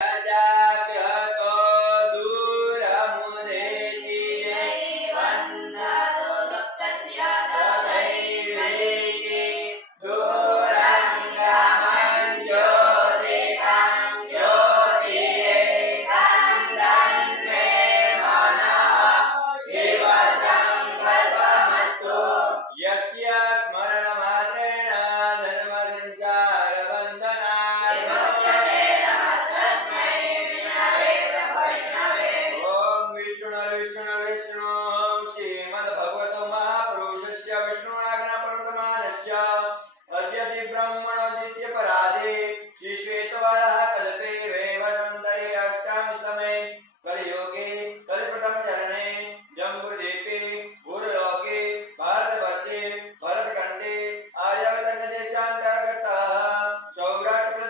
Dada.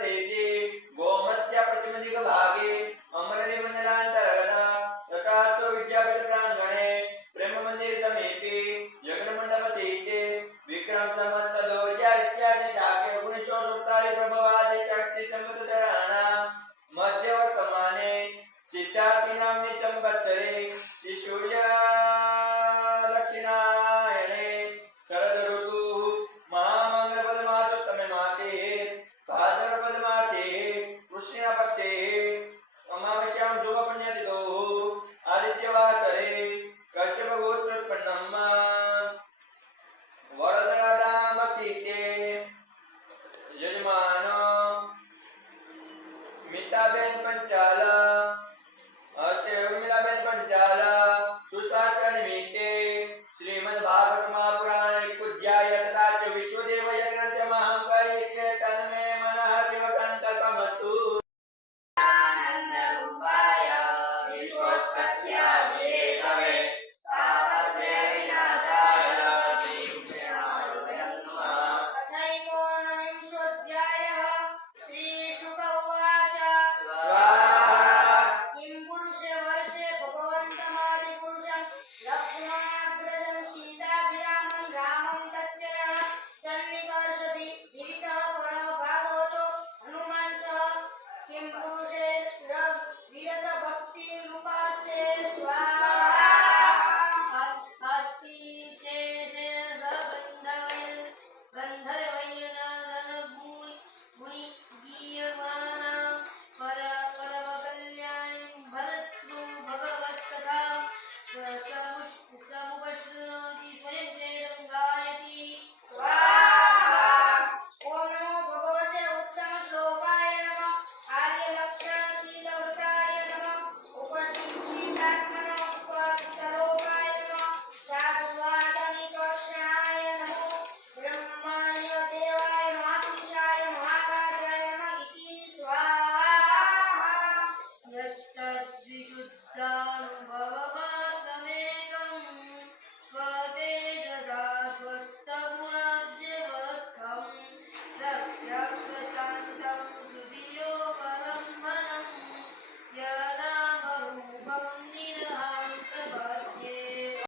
देशे वरदरादामस्तीते यजमान